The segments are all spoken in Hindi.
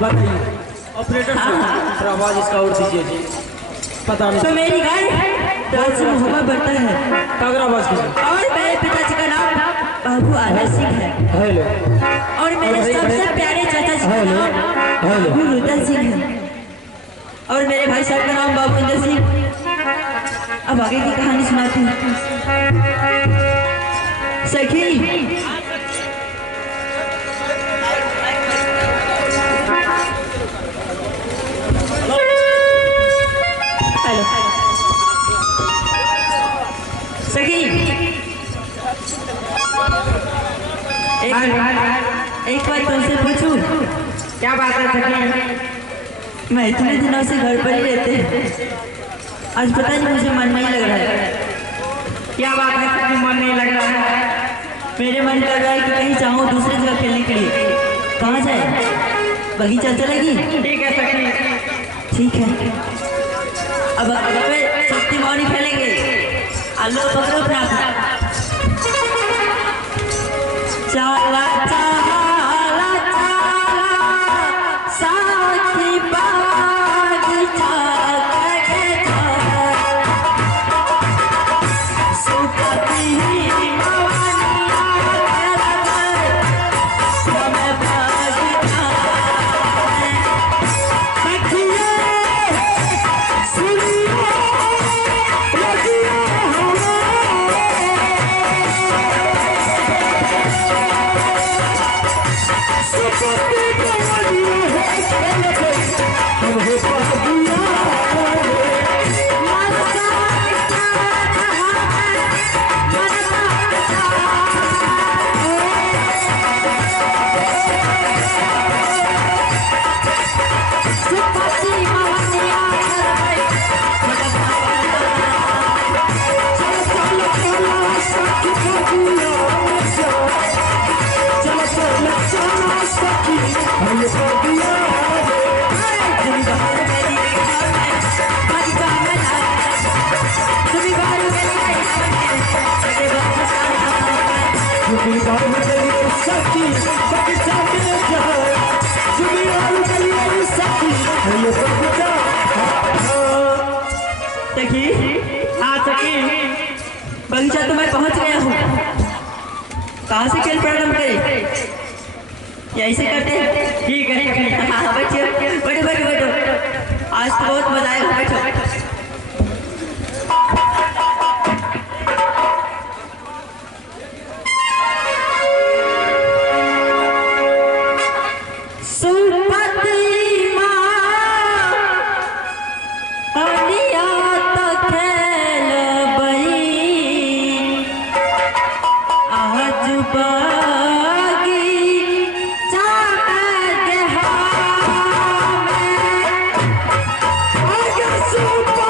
बताइए ऑपरेटर साहब आवाज इसका और दीजिए। पता नहीं तो मेरी गाय बहुत से मोहब्बत बढ़ता है तगड़ा आवाज कीजिए। और मेरे पिताजी का नाम बाबू आदर सिंह है। हेलो और मेरे सबसे प्यारे चाचा जी का नाम बाबू रुद्र सिंह है। और मेरे भाई साहब का नाम बाबू इंद्र सिंह। अब आगे की कहानी सुनाती हूँ। सखी सखी एक बार तुमसे पूछूं? क्या बात है सखी? मैं इतने दिनों से घर पर ही रहते हैं, आज पता नहीं मुझे मन नहीं लग रहा है। क्या बात है सखी, मन नहीं लग रहा है? मेरे मन लग रहा है कि कहीं जाऊँ दूसरी जगह खेलने के लिए। कहाँ जाए? बगीचा चलेगी? ठीक है सखी। ठीक है। अब शक्ति मौनी खेलेंगे। आलू पकड़ो अपना चाला चाला चाला साथी बाग जाके सुखती बगीचा तो मैं पहुंच गया हूँ। कहाँ से खेल प्रारंभ करें? या ऐसे करते हैं? ठीक है। हाँ बच्चे बैठो बैठो बैठो, आज तो बहुत मजा आएगा। बैठो Super!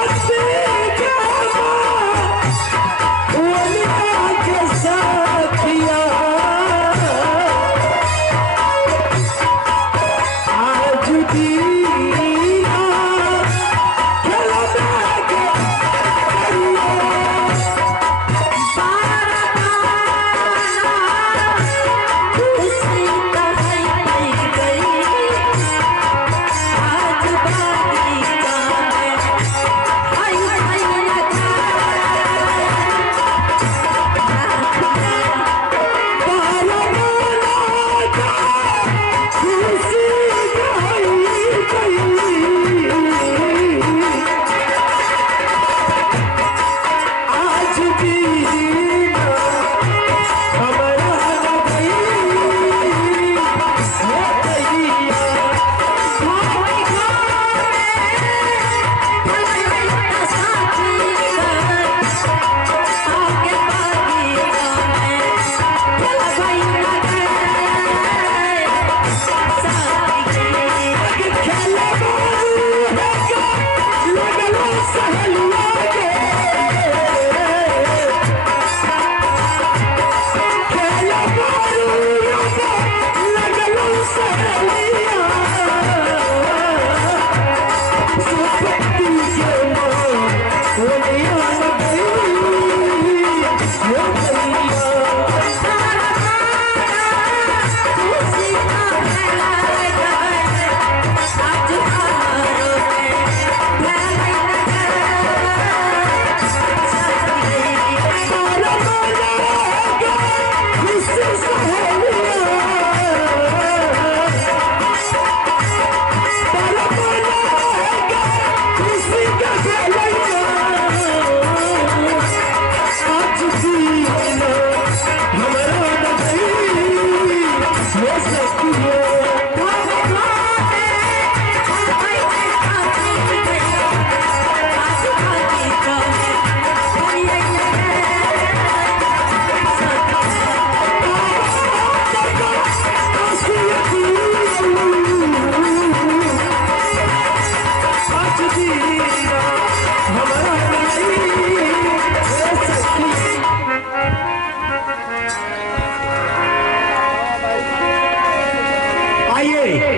आइए,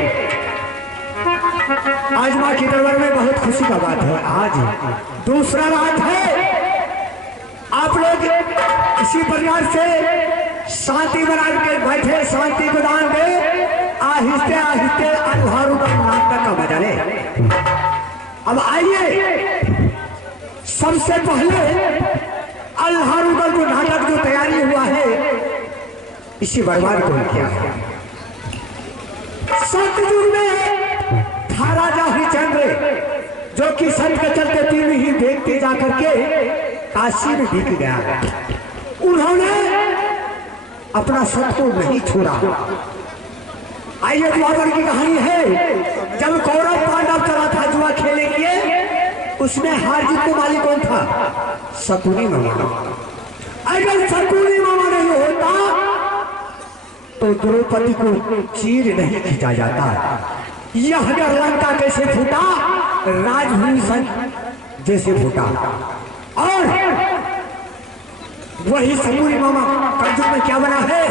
आज माँ के दरबार में बहुत खुशी का बात है। आज दूसरा रात है, आप लोग इसी प्रकार से शांति बना के बैठे, शांति प्रदान दे, आहिस्ते आहिस्ते अल्लाह नाटक का मजा ले। अब आइए, सबसे पहले अल्लाह को नाटक जो तैयारी हुआ है, इसी बर्बाद को किया है। सतयुग में था राजा हरिश्चंद्र, जो कि संत के चलते तीन ही देखते जाकर के काशी में बिक गया। उन्होंने अपना सत को नहीं छोड़ा। आइए, द्वापर की कहानी है। जब कौरव पांडव चला था जुआ खेलने के लिए, उसमें हार जीत का मालिक कौन था? शकुनी मामा। अगर शकुनी मामा नहीं होता तो द्रौपदी को चीर नहीं खींचा जाता। यह अगर लंका कैसे फूटा, राजभूषण जैसे फूटा। और वही शकुनी मामा कलयुग में क्या बना है?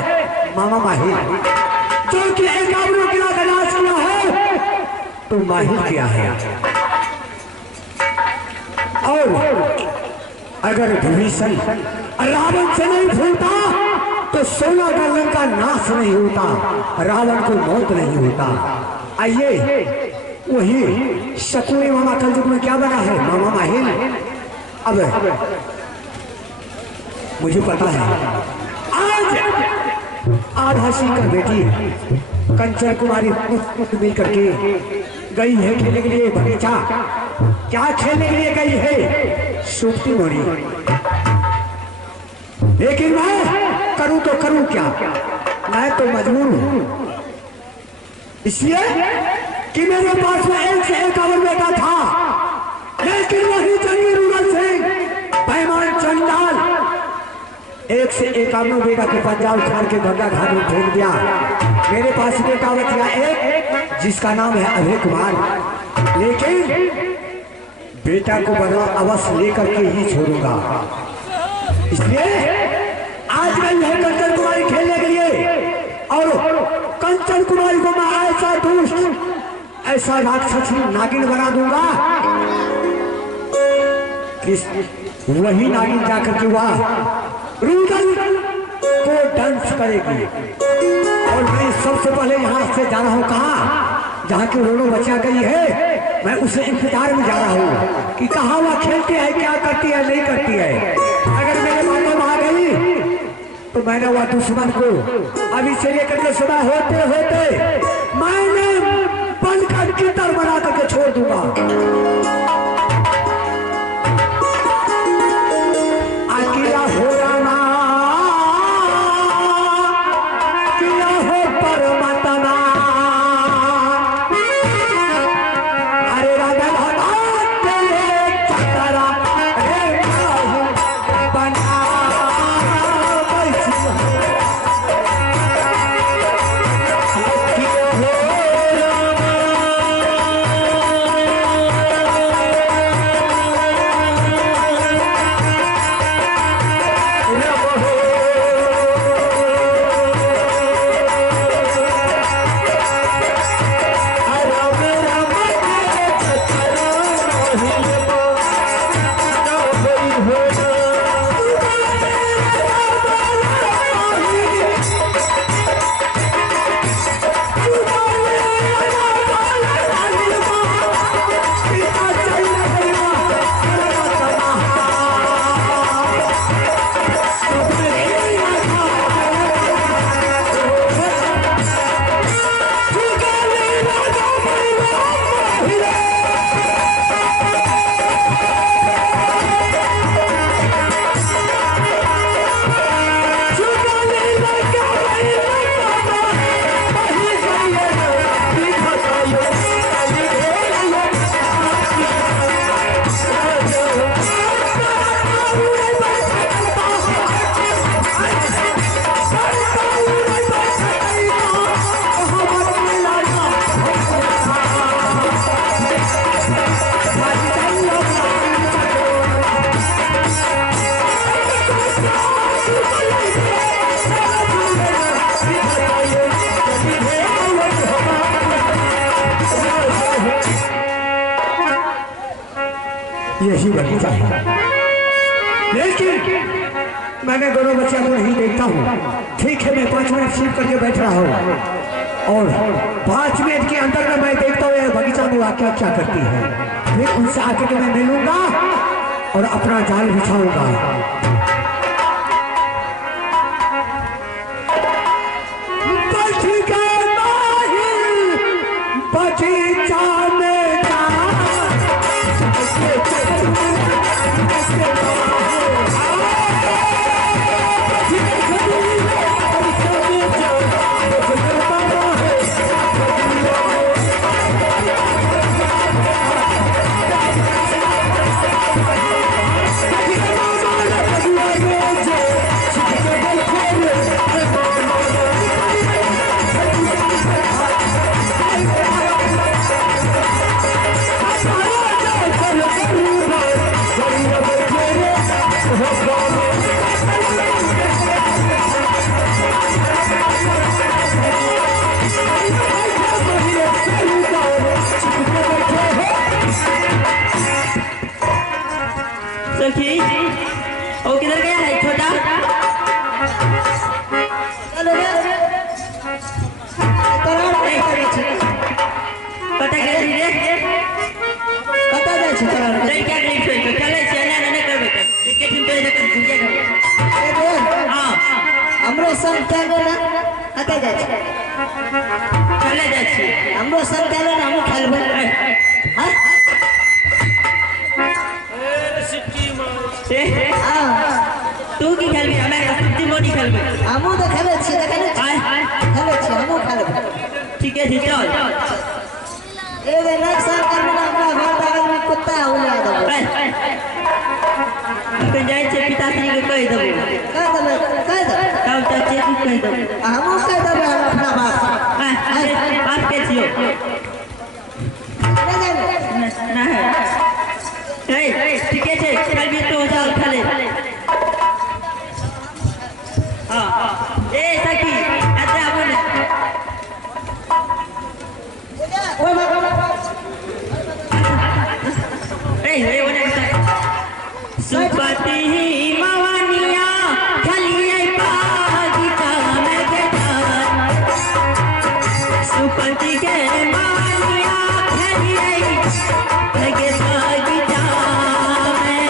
मामा माहिर, जो कि एकावनों की नाश किया है, तो माहिर किया है। और अगर विभीषण रावण से नहीं फूलता तो 16 का लंका नाश नहीं होता, रावण को मौत नहीं होता। आइए, वही शकुनी मामा कलयुग में क्या बना है? मामा माहिर। अब मुझे पता है, आज आधासी का बेटी कंचन कुमारी मिल करके गई है खेलने के लिए बगीचा। क्या खेलने के लिए गई है? सुप्ती मोड़ी। लेकिन मैं करूं तो करूं क्या? मैं तो मजबूर हूं, इसलिए कि मेरे पास में 1 से 51 बेटा था, लेकिन वही जंगी रुदल सिंह पैमान चंडाल 1 से 51 बेटा के पंजाब उखाड़ के गंगा घाट में फेंक दिया। मेरे पास बेटा बचा एक, जिसका नाम है अभय कुमार। लेकिन बेटा को बदला अवश्य लेकर के ही छोड़ूंगा। इसलिए आज मैं यह कंचन कुमारी खेलने के लिए, और कंचन कुमारी को मैं ऐसा दुष्ट, ऐसा राक्षसी नागिन बना दूंगा कि वही नागिन जाकर के वह रुदल को डांस करेगी। और मैं सबसे पहले यहाँ से जा रहा हूँ, कहाँ? जहाँ की रोनो बचा गई है, मैं उसे इंतजार में जा रहा हूँ कि कहाँ वह खेलती है, क्या करती है, नहीं करती है। अगर मेरे बातों में आ गई तो मैंने वह दुश्मन को अभी से लेकर के सुबह होते होते मैंने बनकर कीतर बना करके छोड़ दूंगा। अकेला हो राना, किया हो परमात्मा। अरे राधा भगवान तेरे चक्रा रे बना यही बगीचा है, लेकिन मैंने दोनों बच्चों को नहीं देखता हूँ। ठीक है, मैं 5 मिनट सीट करके बैठ रहा हूँ और 5 मिनट के अंदर में मैं देखता हूँ ये बगीचा में क्या क्या करती है। फिर उनसे आके के मैं मिलूंगा और अपना जाल बिछाऊंगा। सखी, वो किधर गया है छोटा? पता कर रे, कता जाय छै तोरा नहीं क्या नहीं छोड़ के चले से ना नहीं करबे के टीम पे जकर बुझेगा। हां, हमरो संग चले ना, कता जाय छै चले जाय छी, हमरो संग चले ना, हम खेलबै। हां तू की खेलबी? हमें सिटी मोनी खेलबे। हमहू तो खेले छी, खेले छी, हमहू खेलबै। ठीक है जी, चल एगो रक्षा करना, अपना घर बगल में कुत्ता उला देबो। अपन जाय छे पिताश्री के कह देबो, कह देबै तब चाचे की कह देबो। हमहू कह देबै अपना बात। बात के छियो ना है ठीक है, कल भी तो जाओ खेले। हाँ ए सखी अच्छा बोल ए बोले सुपति मवानिया खलिए बागीचा में गेटार, सुपति के मवानिया खलिए लगे बागीचा में।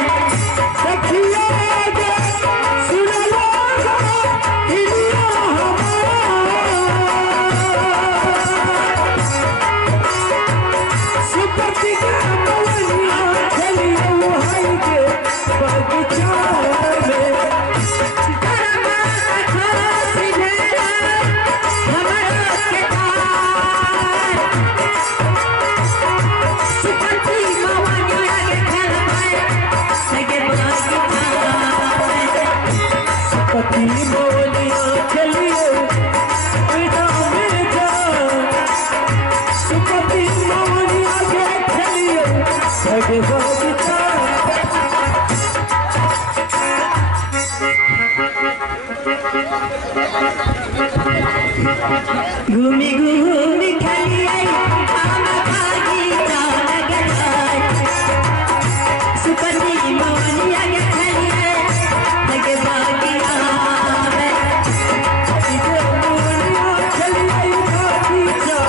सखिया गे सुन लो हिलिया सुपति के मवनिया खेलिए वहीं के बगीचा में। सुपति मवनिया खेलिए मैदान में जा, सुपति मवनिया के खेलिए लगे बगीचा। घूमी घूमी खेलिए हम बागीचा लगे जाए, सुपति मवनिया के खेलिए लगे बागीचा में। सुपति के मवनिया खेलिए बगीचा।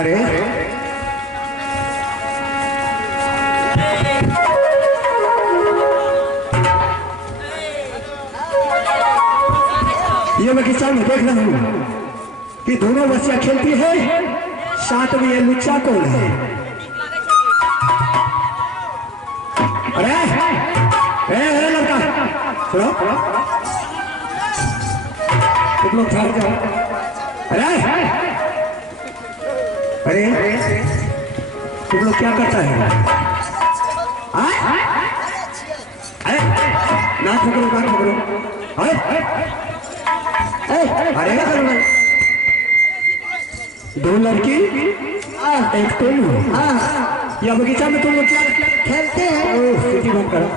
अरे ये बगीचा में देख रहा हूँ कि दोनों बच्चियां खेलती है, साथ में ये लुच्चा कौन है? अरे ए लड़का सुनो, तुम लोग ठहर जाओ। अरे अरे तुम लोग क्या करता है? ना पकड़ो ना पकड़ो। अरे दो लड़की एक तुम। या बगीचा में तुम लोग क्या खेलते हैं, सिटी बंद करो।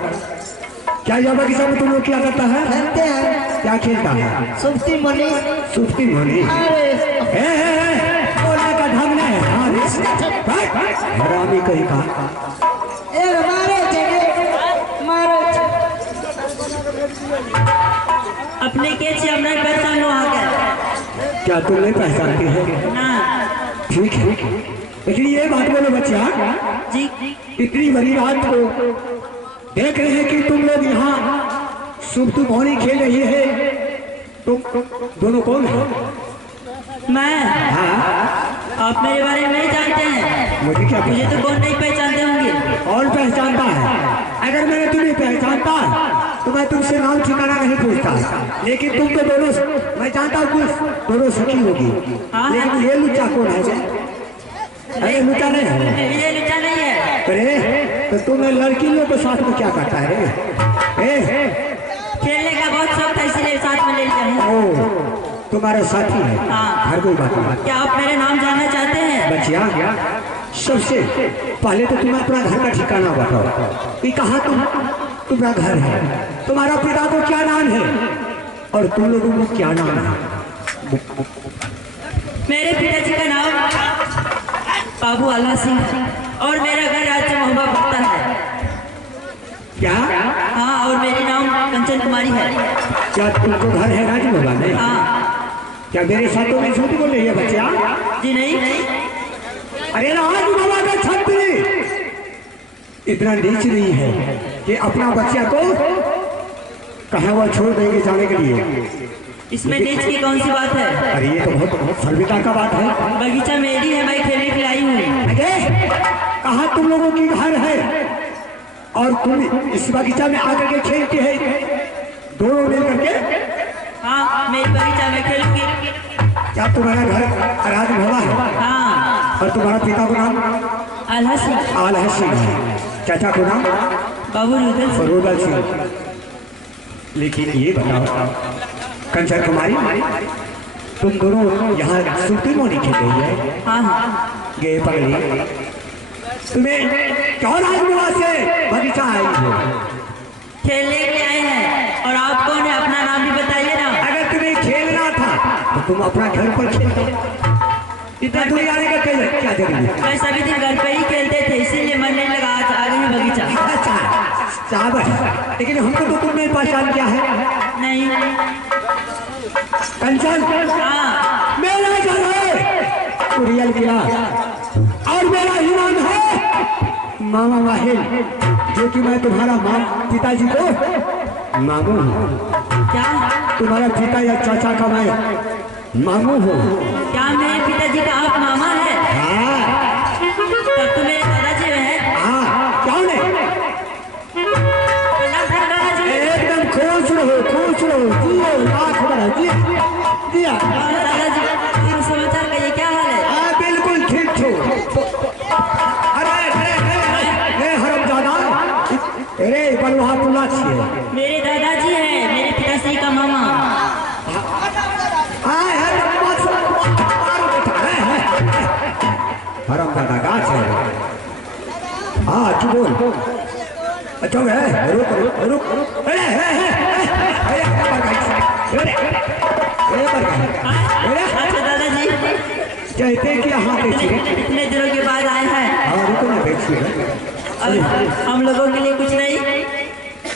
क्या यह बगीचा में तुम लोग क्या करता है? खेलते हैं, क्या खेलता है? सुफ्ती मनी। सुफ्ती मनी? बोलने का ढंग नहीं है। हरामी कहीं का। मारो मारो। अपने के हम नहीं पहचान लो आगे। क्या तुम नहीं पहचानती है? ना ठीक है, लेकिन ये बात बोलो बच्चा, जी इतनी बड़ी रात को देख रहे हैं कि तुम लोग यहाँ सुफ्ती मनी खेल रही है, तुम दोनों कौन हो? मैं, आप मेरे बारे में नहीं जानते हैं। मुझे क्या मुझे पता? तो कौन नहीं पहचानते होंगे। और पहचानता है? अगर मैंने तुम्हें पहचानता तो मैं तुमसे नाम ठिकाना नहीं पूछता, लेकिन तुम तो दोनों, मैं जानता हूँ कुछ दोनों सखी होगी, लेकिन ये लुच्चा कौन है? अरे लुच्चा नहीं है, ये लुच्चा नहीं है। अरे तो तुम्हें लड़की लोग के साथ में क्या करता है रे? खेलने का बहुत शौक था, इसलिए साथ में ले जाए। ओ तुम्हारा साथी है? हाँ। हर कोई बात नहीं। क्या आप मेरे नाम जानना चाहते हैं? बच्चिया, सबसे पहले तो तुम्हें अपना घर का ठिकाना बताओ कि कहाँ तुम्हारा घर है, तुम्हारा पिता को क्या नाम है और तुम लोगों को क्या नाम है? मेरे पिताजी का नाम बाबू आला सिंह और मेरा घर राज्य मोहब्बत पड़ता है। क्या? हाँ, और मेरी नाम कंचन कुमारी है। क्या तुमको घर है राजी बाबा में? हाँ। क्या मेरे साथ में झूठ बोल रही है बच्चिया? जी नहीं। अरे राज बाबा का छत्री इतना नीच नहीं है कि अपना बच्चा को कहा हुआ छोड़ देंगे जाने के लिए। इसमें नीच की कौन सी बात है? अरे ये तो बहुत सर्विता का बात है। बगीचा मेरी है, मैं खेलने के लिए आई हूँ। अरे कहा तुम लोगों की घर है और तुम इस बगीचा में आकर के खेलती है दोनों मिल करके? हाँ, मेरी बगीचा में खेलूंगी। क्या तुम्हारा घर राज भवा है? हाँ। और तुम्हारा पिता को नाम? आला सिंह। आला सिंह है। चाचा को नाम? बाबू रुदल सिंह। रुदल सिंह। लेकिन ये बताओ कंचन कुमारी, तुम दोनों यहाँ सुफ्ती मनी खेल रही है? हाँ हाँ। गे पगली, तुम्हें क्यों राजनिवास से बगीचा आई हो? खेलने के लिए आए हैं। और आप कौन है? अपना नाम भी बताइए ना। अगर तुम्हें खेलना था तो तुम अपना घर पर खेलते, इतना दूर आने का क्या जरूरी? मैं सभी दिन घर पे ही खेलते थे, इसीलिए मन नहीं लगा, आज आ गए हैं बगीचा। चावल, लेकिन हमको तो तुमने पहचान किया है? नहीं। कंचन, हाँ। मेरा घर है कुरियल किला और मेरा ही नाम है मामा माहिल, जो कि मैं तुम्हारा पिताजी को मामू हूँ। क्या? तुम्हारा पिता या चाचा का मैं मामू हूँ। क्या मेरे पिताजी का आप मामा है? हाँ। तब तो मेरे दादाजी है। हाँ, क्यों नहीं? दादाजी। एकदम खुश रहो, जियो, लाख बढ़ो, जिया। दादाजी, फिर समाचार का ये क्या हाल है? हाँ, बिल्कुल ठीक छो। अरे हरमजादा, अरे बलुहा पुला छिए। मेरे दादाजी है, मेरे पिताश्री का मामा। हरमजादा गाछ है। हाँ तू बोल। अच्छा रुक। अच्छा दादाजी, कहते कि हाँ देखिए, इतने दिनों के बाद आए हैं हाँ रुको ना देखिए, और हम लोगों के लिए कुछ नहीं।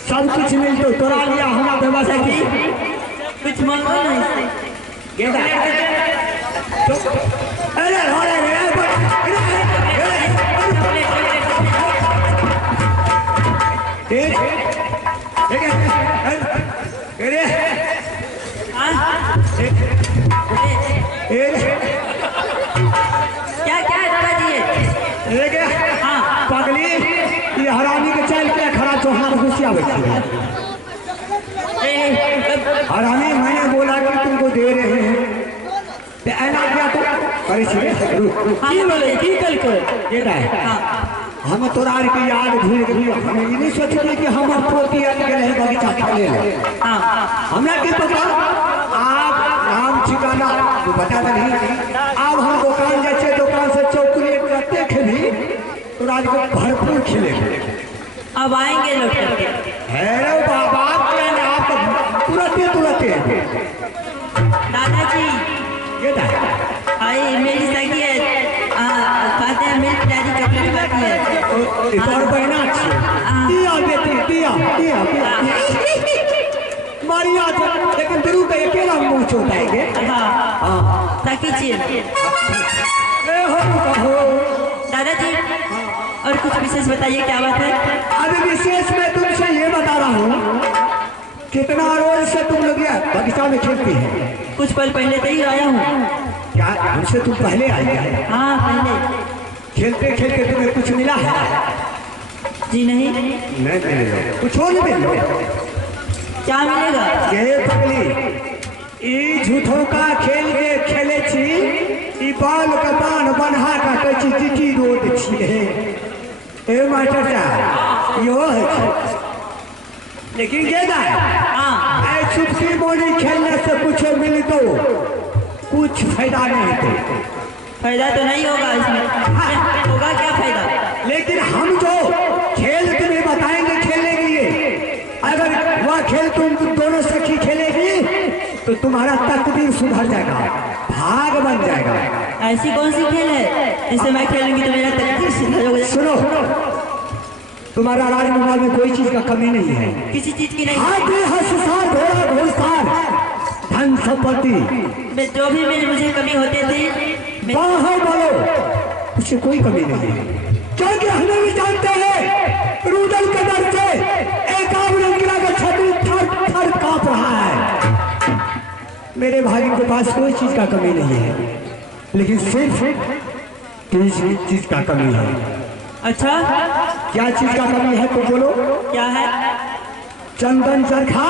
सब कुछ मिल तो तोरा लिया हमारा व्यवस्था की, कुछ मांगो नहीं। अरे क्या क्या है दादाजी ये? हाँ पगली ये हरामी के चल के खड़ा चौहान घुसिया बैठी है। हरामी मैंने बोला कि तुमको दे रहे हैं तो ऐना क्या तो अरे की बोले की कल को ये है। हम तोरा के याद भूल गए। हम ये नहीं सोचते कि हम पोती आने के रहे बगीचा खेले हमरा के पता आप नाम ठिकाना बता दे नहीं। अब हम दुकान जाए दुकान से चॉकलेट रखते खेली तो राज को भरपूर खिले। अब आएंगे लोग करके। हेलो बाबा आप तुरंत दादाजी ये आई मेरी सगी है खाते हैं मिल्क डैडी चॉकलेट खाती है। इस और बहना दिया बेटी दिया दिया मारिया लेकिन गुरु का अकेला मुंह चोटाएंगे। हाँ ताकि चिल दादाजी और कुछ विशेष बताइए क्या बात है? अभी विशेष मैं तुमसे ये बता रहा हूँ कितना रोज से तुम लोग बगीचा में खेलती है? कुछ पल पहले तो ही आया हूँ। क्या हमसे तुम पहले आई है? हाँ पहले। खेलते खेलते तुम्हें कुछ मिला है? जी नहीं। नहीं कुछ और नहीं मिला। क्या मिलेगा? ये पगली ई झूठों का खेल के खेले छी ई बाल का बान बन्हा का कची चिट्ठी रोड छी ए मास्टर साहब यो है लेकिन ये ना ऐ छुट्टी मोनी खेलने से कुछ मिल तो कुछ फायदा नहीं तो फायदा तो नहीं होगा इसमें। होगा क्या फायदा? लेकिन हम जो खेल तुम्हें बताएंगे खेलने के लिए अगर वह खेल तुम दोनों सखी खेलेगी तो तुम्हारा तकदीर सुधर जाएगा भाग बन जाएगा। ऐसी कौन सी खेल है जिसे मैं खेलूंगी तो मेरा तकदीर सुधर होगा? सुनो तुम्हारा राजमहल में कोई चीज का कमी नहीं है। किसी चीज की नहीं। हाथी हंससार घोड़ा घोड़सार धन संपत्ति जो भी मुझे कमी होती थी बोलो उससे कोई कमी नहीं है क्योंकि हमें भी जानते हैं रूदल के दर से एक गिरा का छतरी थर थर कांप रहा है। मेरे भाई के पास कोई चीज का कमी नहीं है लेकिन सिर्फ तीसरी चीज का कमी है। अच्छा क्या चीज का कमी है तो बोलो। क्या है? चंदन चरखा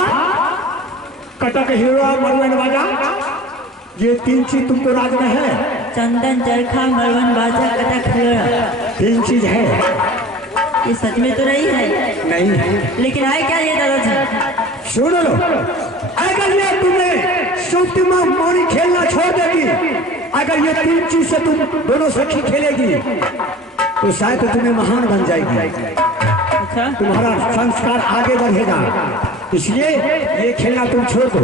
कटक हीरा मरवन बाजा ये तीन चीज तुमको राज में है। चंदन चरखा मरवन बाजा कटक हीरा तीन चीज है। ये सच में तो नहीं है। नहीं लेकिन है क्या ये दादाजी? सुन लो अगर ये तुम्हें सुप्त मोनी खेलना छोड़ देगी अगर ये तीन चीज से तुम दोनों सखी खेलेगी तो शायद तुम्हें महान बन जाएगी। अच्छा तुम्हारा संस्कार आगे बढ़ेगा इसलिए ये खेलना तुम छोड़ दो।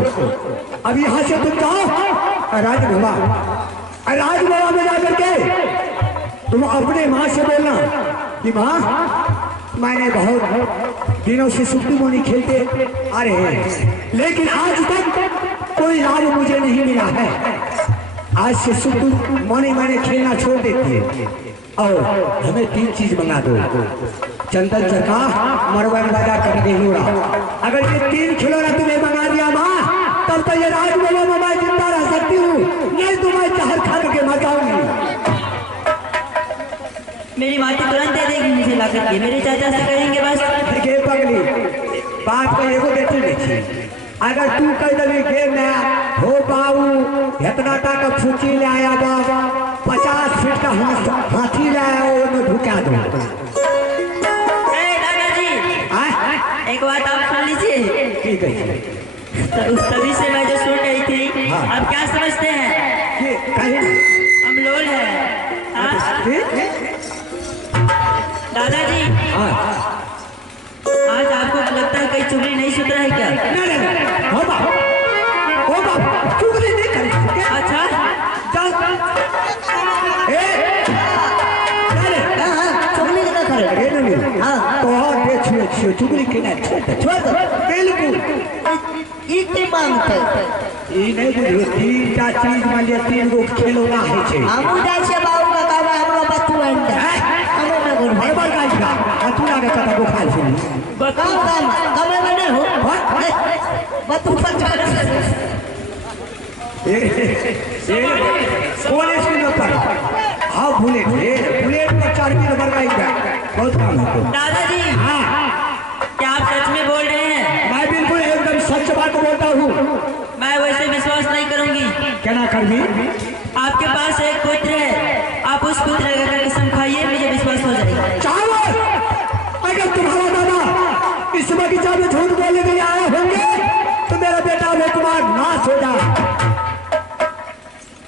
अब यहाँ से तुम जाओ राजभवन में जाकर के तुम अपने माँ से बोलना कि माँ मैंने बहुत दिनों से सुप्ती मोनी खेलते आ रहे हैं लेकिन आज तक कोई लाभ मुझे नहीं मिला है। आज से सुप्ती मोनी मैंने खेलना छोड़ देती है और हमें तीन चीज मंगा दो। चंदन चरखा मरवन बाजा कटक हीरा अगर ये तीन खिलौना तुम्हें मंगा दिया माँ तब तो ये राजमहल में मैं जिंदा रह सकती हूँ नहीं तो मैं जहर खा करके मर जाऊंगी। मेरी माँ तो तुरंत दे देगी मुझे ला करके। मेरे चाचा से कहेंगे बस। देखिए पगली बात को एगो बेटी देखी अगर तू कह दबी के मैं हो पाऊ इतना का फूची ले आया बाबा 50 फीट का हाथी ले आया वो ढुका दो। दादाजी एक बात आप सुन लीजिए। ठीक है तभी से मैं जो सुन रही थी आप क्या समझते हैं? हम लोल है। दादाजी आज आपको लगता है कहीं चुगली नहीं सुधरा है क्या? नहीं हो बाबा चुगली नहीं करेंगे। अच्छा चुगली के बिल्कुल इतनी मांगते नहीं बुझो तीन टा चीज मान लिया तीन गो खिलौना है हम जाए से बाबू का काम हमरा बच्चू अंडा हमें ना गुड़ बराबर का इसका तू ना कहता वो खा सुनी काम में नहीं हो बच्चू पर कौन है इसमें पर? हाँ बुलेट बुलेट पर 4 नंबर का एक बहुत काम है। दादाजी हाँ क्या आप सच में बोल रहे हैं? मैं बिल्कुल एकदम सच बात बोलता हूँ। मैं वैसे विश्वास नहीं करूंगी। क्या ना कर भी? आपके पास एक पुत्र है, आप उस पुत्र का कसम खाइए, मुझे विश्वास हो जाएगा। चावल अगर तुम्हारा दादा इस बगीचा में झूठ बोलने के लिए आए होंगे तो मेरा बेटा अभय कुमार नाश हो जाए।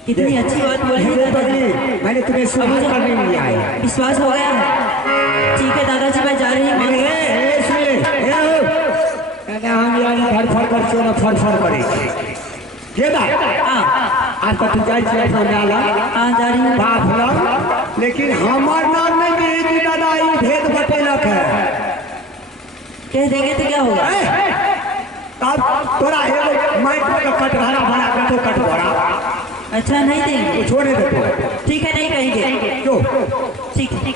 कितनी अच्छी बात बोली है दादाजी। मैंने तुम्हें सुधार करने के लिए आया। विश्वास हो गया है। ठीक है दादाजी, मैं जा रही हूँ। फर कर क्यों ना फर करे ये दा आज तक तू जाए चला डाला हाँ जा रही हूँ। बाप लोग लेकिन हमार नाम में भी एक दादा ई भेद बतेलक है। कह देंगे तो क्या होगा? तब तोरा एगो माइक का कटघरा बना के तो कटघरा अच्छा नहीं देंगे? छोड़े दे। ठीक है नहीं कहेंगे। क्यों? ठीक है।